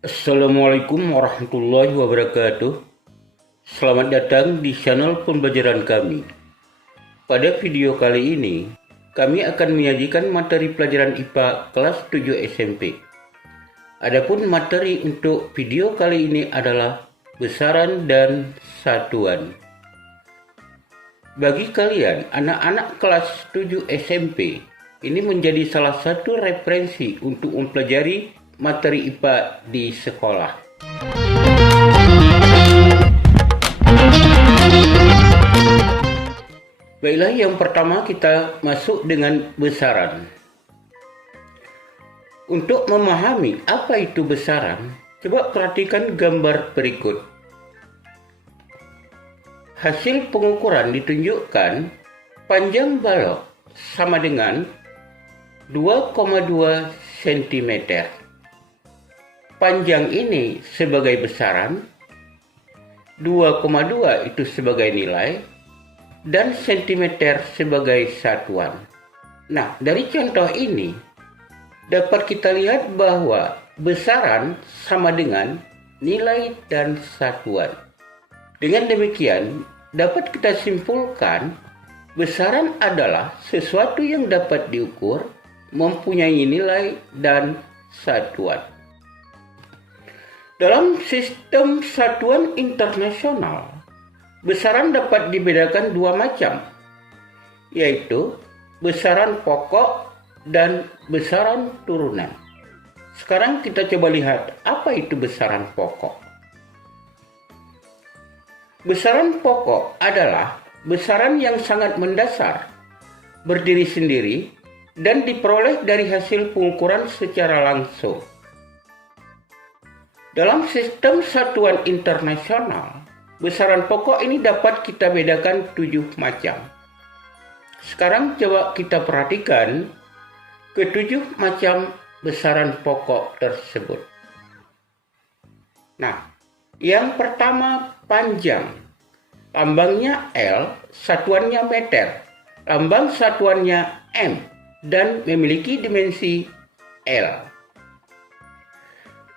Assalamualaikum warahmatullahi wabarakatuh. Selamat datang di channel pembelajaran kami. Pada video kali ini, kami akan menyajikan materi pelajaran IPA kelas 7 SMP. Adapun materi untuk video kali ini adalah besaran dan satuan. Bagi kalian anak-anak kelas 7 SMP, ini menjadi salah satu referensi untuk mempelajari materi IPA di sekolah. Baiklah, yang pertama kita masuk dengan besaran. Untuk memahami apa itu besaran, coba perhatikan gambar berikut. Hasil pengukuran ditunjukkan panjang balok sama dengan 2,2 cm. Panjang ini sebagai besaran, 2,2 itu sebagai nilai, dan sentimeter sebagai satuan. Nah, dari contoh ini dapat kita lihat bahwa besaran sama dengan nilai dan satuan. Dengan demikian, dapat kita simpulkan besaran adalah sesuatu yang dapat diukur, mempunyai nilai dan satuan. Dalam sistem satuan internasional, besaran dapat dibedakan dua macam, yaitu besaran pokok dan besaran turunan. Sekarang kita coba lihat apa itu besaran pokok. Besaran pokok adalah besaran yang sangat mendasar, berdiri sendiri, dan diperoleh dari hasil pengukuran secara langsung. Dalam sistem satuan internasional, besaran pokok ini dapat kita bedakan 7 macam. Sekarang coba kita perhatikan ke-7 macam besaran pokok tersebut. Nah, yang pertama panjang. Lambangnya L, satuannya meter. Lambang satuannya M dan memiliki dimensi L.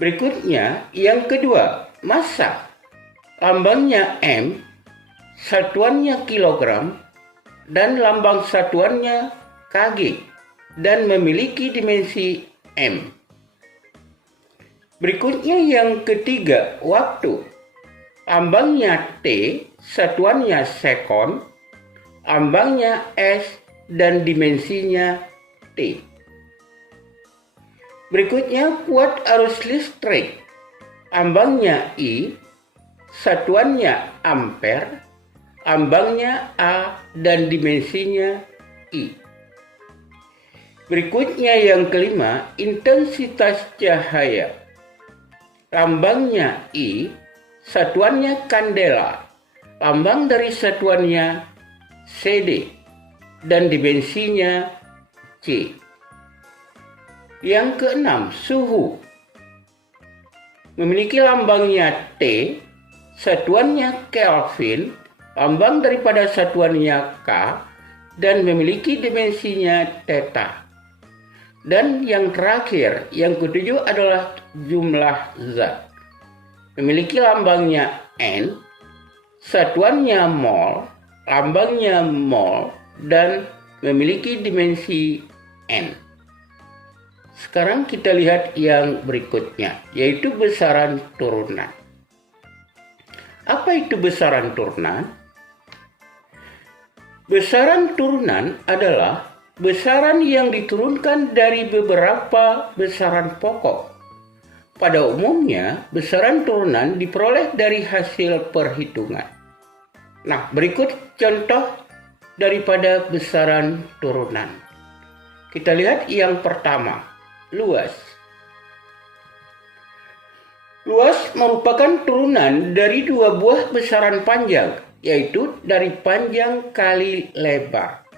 Berikutnya, yang kedua, massa. Lambangnya M, satuannya kilogram, dan lambang satuannya kg, dan memiliki dimensi M. Berikutnya yang ketiga, waktu. Lambangnya T, satuannya sekon, lambangnya S, dan dimensinya T. Berikutnya kuat arus listrik. Lambangnya I, satuannya ampere, lambangnya A, dan dimensinya I. Berikutnya yang kelima, intensitas cahaya. Lambangnya I, satuannya kandela, lambang dari satuannya CD, dan dimensinya C. Yang keenam, suhu. Memiliki lambangnya T, satuannya Kelvin, lambang daripada satuannya K, dan memiliki dimensinya theta. Dan yang terakhir, yang ketujuh adalah jumlah zat. Memiliki lambangnya N, satuannya mol, lambangnya mol, dan memiliki dimensi N. Sekarang kita lihat yang berikutnya, yaitu besaran turunan. Apa itu besaran turunan? Besaran turunan adalah besaran yang diturunkan dari beberapa besaran pokok. Pada umumnya, besaran turunan diperoleh dari hasil perhitungan. Nah, berikut contoh daripada besaran turunan. Kita lihat yang pertama. Luas. Luas merupakan turunan dari dua buah besaran panjang, yaitu dari panjang kali lebar.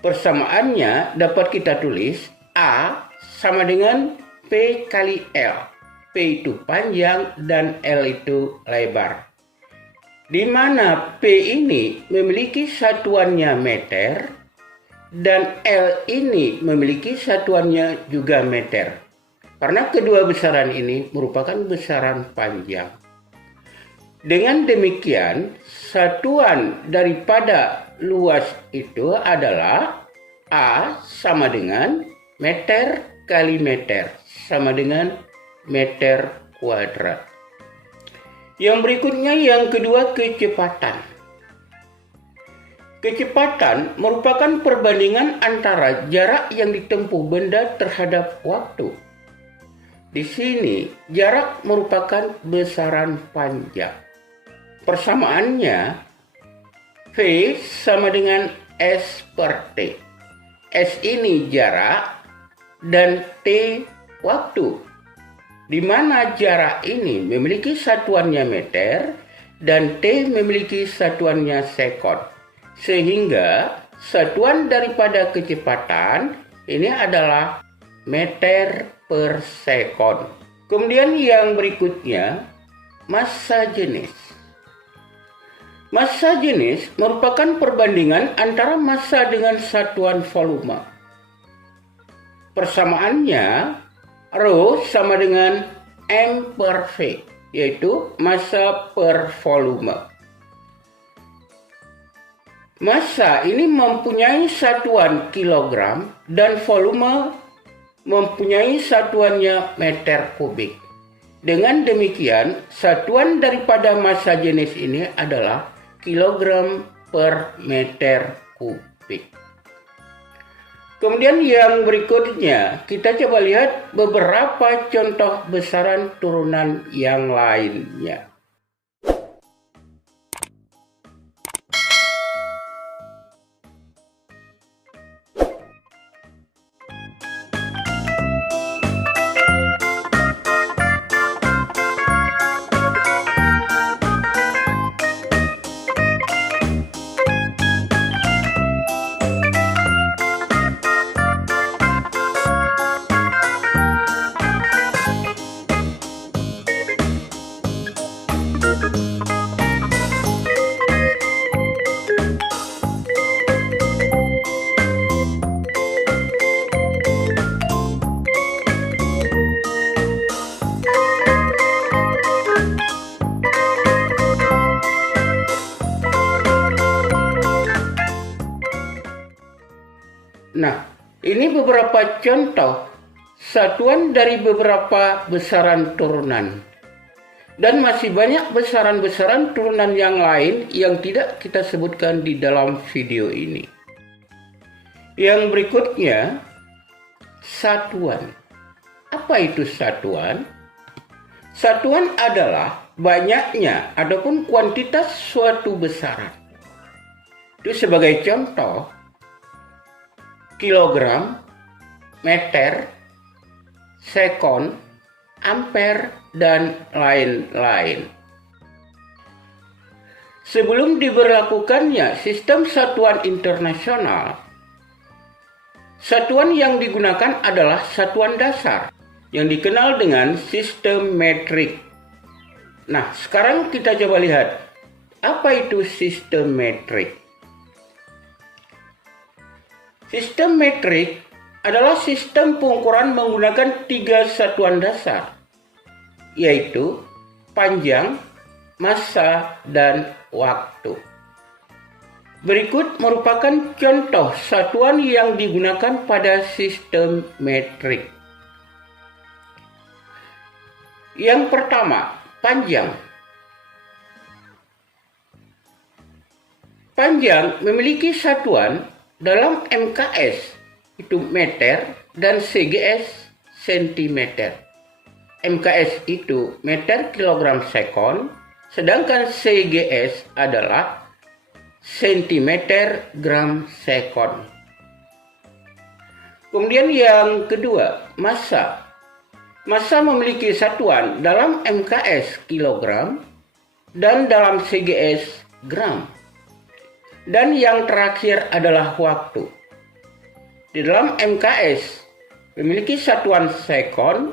Persamaannya dapat kita tulis A sama dengan P kali L. P itu panjang dan L itu lebar. Di mana P ini memiliki satuannya meter, dan L ini memiliki satuannya juga meter. karena kedua besaran ini merupakan besaran panjang. Dengan demikian, satuan daripada luas itu adalah A sama dengan meter kali meter, sama dengan meter kuadrat. Yang berikutnya yang kedua, kecepatan. Kecepatan merupakan perbandingan antara jarak yang ditempuh benda terhadap waktu. Di sini jarak merupakan besaran panjang. Persamaannya V sama dengan S per T. S ini jarak dan T waktu, di mana jarak ini memiliki satuannya meter dan T memiliki satuannya sekon. Sehingga satuan daripada kecepatan ini adalah meter per sekon. Kemudian yang berikutnya, massa jenis. Massa jenis merupakan perbandingan antara massa dengan satuan volume. Persamaannya Rho sama dengan M per V, yaitu massa per volume. Massa ini mempunyai satuan kilogram dan volume mempunyai satuannya meter kubik. Dengan demikian, satuan daripada massa jenis ini adalah kilogram per meter kubik. Kemudian yang berikutnya, kita coba lihat beberapa contoh besaran turunan yang lainnya. Nah, ini beberapa contoh satuan dari beberapa besaran turunan. Dan masih banyak besaran-besaran turunan yang lain yang tidak kita sebutkan di dalam video ini. Yang berikutnya, satuan. Apa itu satuan? Satuan adalah banyaknya ataupun kuantitas suatu besaran. Itu sebagai contoh, kilogram, meter, sekon, ampere, dan lain-lain. Sebelum diberlakukannya sistem satuan internasional, satuan yang digunakan adalah satuan dasar yang dikenal dengan sistem metrik. Nah, sekarang kita coba lihat apa itu sistem metrik. Sistem metrik adalah sistem pengukuran menggunakan 3 satuan dasar, yaitu panjang, massa, dan waktu. Berikut merupakan contoh satuan yang digunakan pada sistem metrik. Yang pertama, panjang. Panjang memiliki satuan dalam MKS, itu meter, dan CGS sentimeter. MKS itu meter kilogram sekon, sedangkan CGS adalah sentimeter gram sekon. Kemudian yang kedua, massa. Massa memiliki satuan dalam MKS kilogram dan dalam CGS gram. Dan yang terakhir adalah waktu. Di dalam MKS memiliki satuan sekon,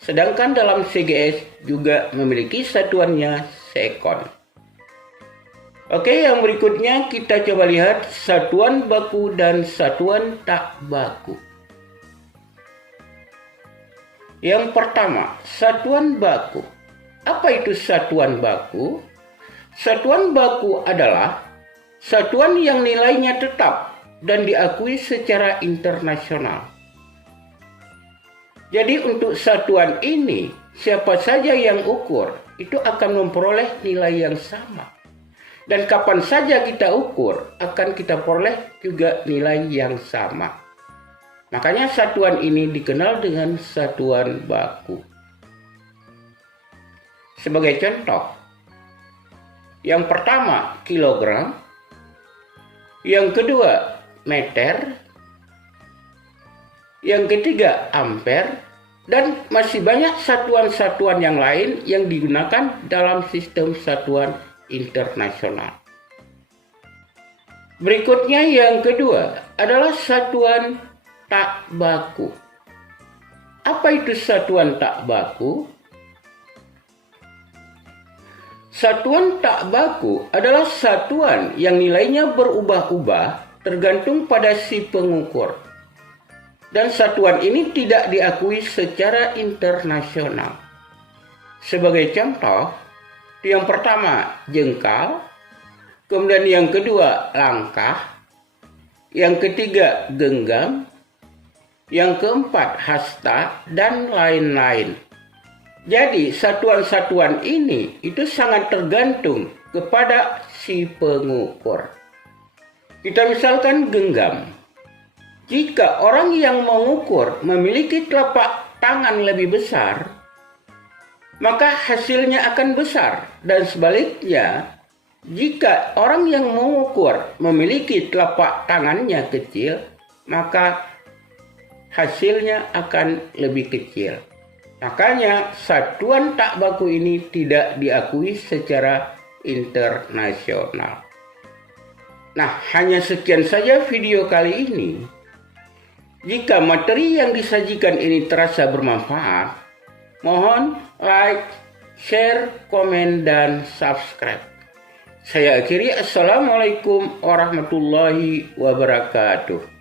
sedangkan dalam CGS juga memiliki satuannya sekon. Oke, yang berikutnya kita coba lihat satuan baku dan satuan tak baku. Yang pertama, satuan baku. Apa itu satuan baku? Satuan baku adalah satuan yang nilainya tetap dan diakui secara internasional. Jadi untuk satuan ini, siapa saja yang ukur, itu akan memperoleh nilai yang sama. Dan kapan saja kita ukur, akan kita peroleh juga nilai yang sama. Makanya satuan ini dikenal dengan satuan baku. Sebagai contoh, yang pertama kilogram, yang kedua meter, yang ketiga ampere, dan masih banyak satuan-satuan yang lain yang digunakan dalam sistem satuan internasional. Berikutnya yang kedua adalah satuan tak baku. Apa itu satuan tak baku? Satuan tak baku adalah satuan yang nilainya berubah-ubah tergantung pada si pengukur. Dan satuan ini tidak diakui secara internasional. Sebagai contoh, yang pertama jengkal, kemudian yang kedua langkah, yang ketiga genggam, yang keempat hasta, dan lain-lain. Jadi satuan-satuan ini itu sangat tergantung kepada si pengukur. Kita misalkan genggam. Jika orang yang mengukur memiliki telapak tangan lebih besar, maka hasilnya akan besar. Dan sebaliknya, jika orang yang mengukur memiliki telapak tangannya kecil, maka hasilnya akan lebih kecil. Makanya satuan tak baku ini tidak diakui secara internasional. Nah, hanya sekian saja video kali ini. Jika materi yang disajikan ini terasa bermanfaat, mohon like, share, komen, dan subscribe. Saya akhiri, Assalamualaikum warahmatullahi wabarakatuh.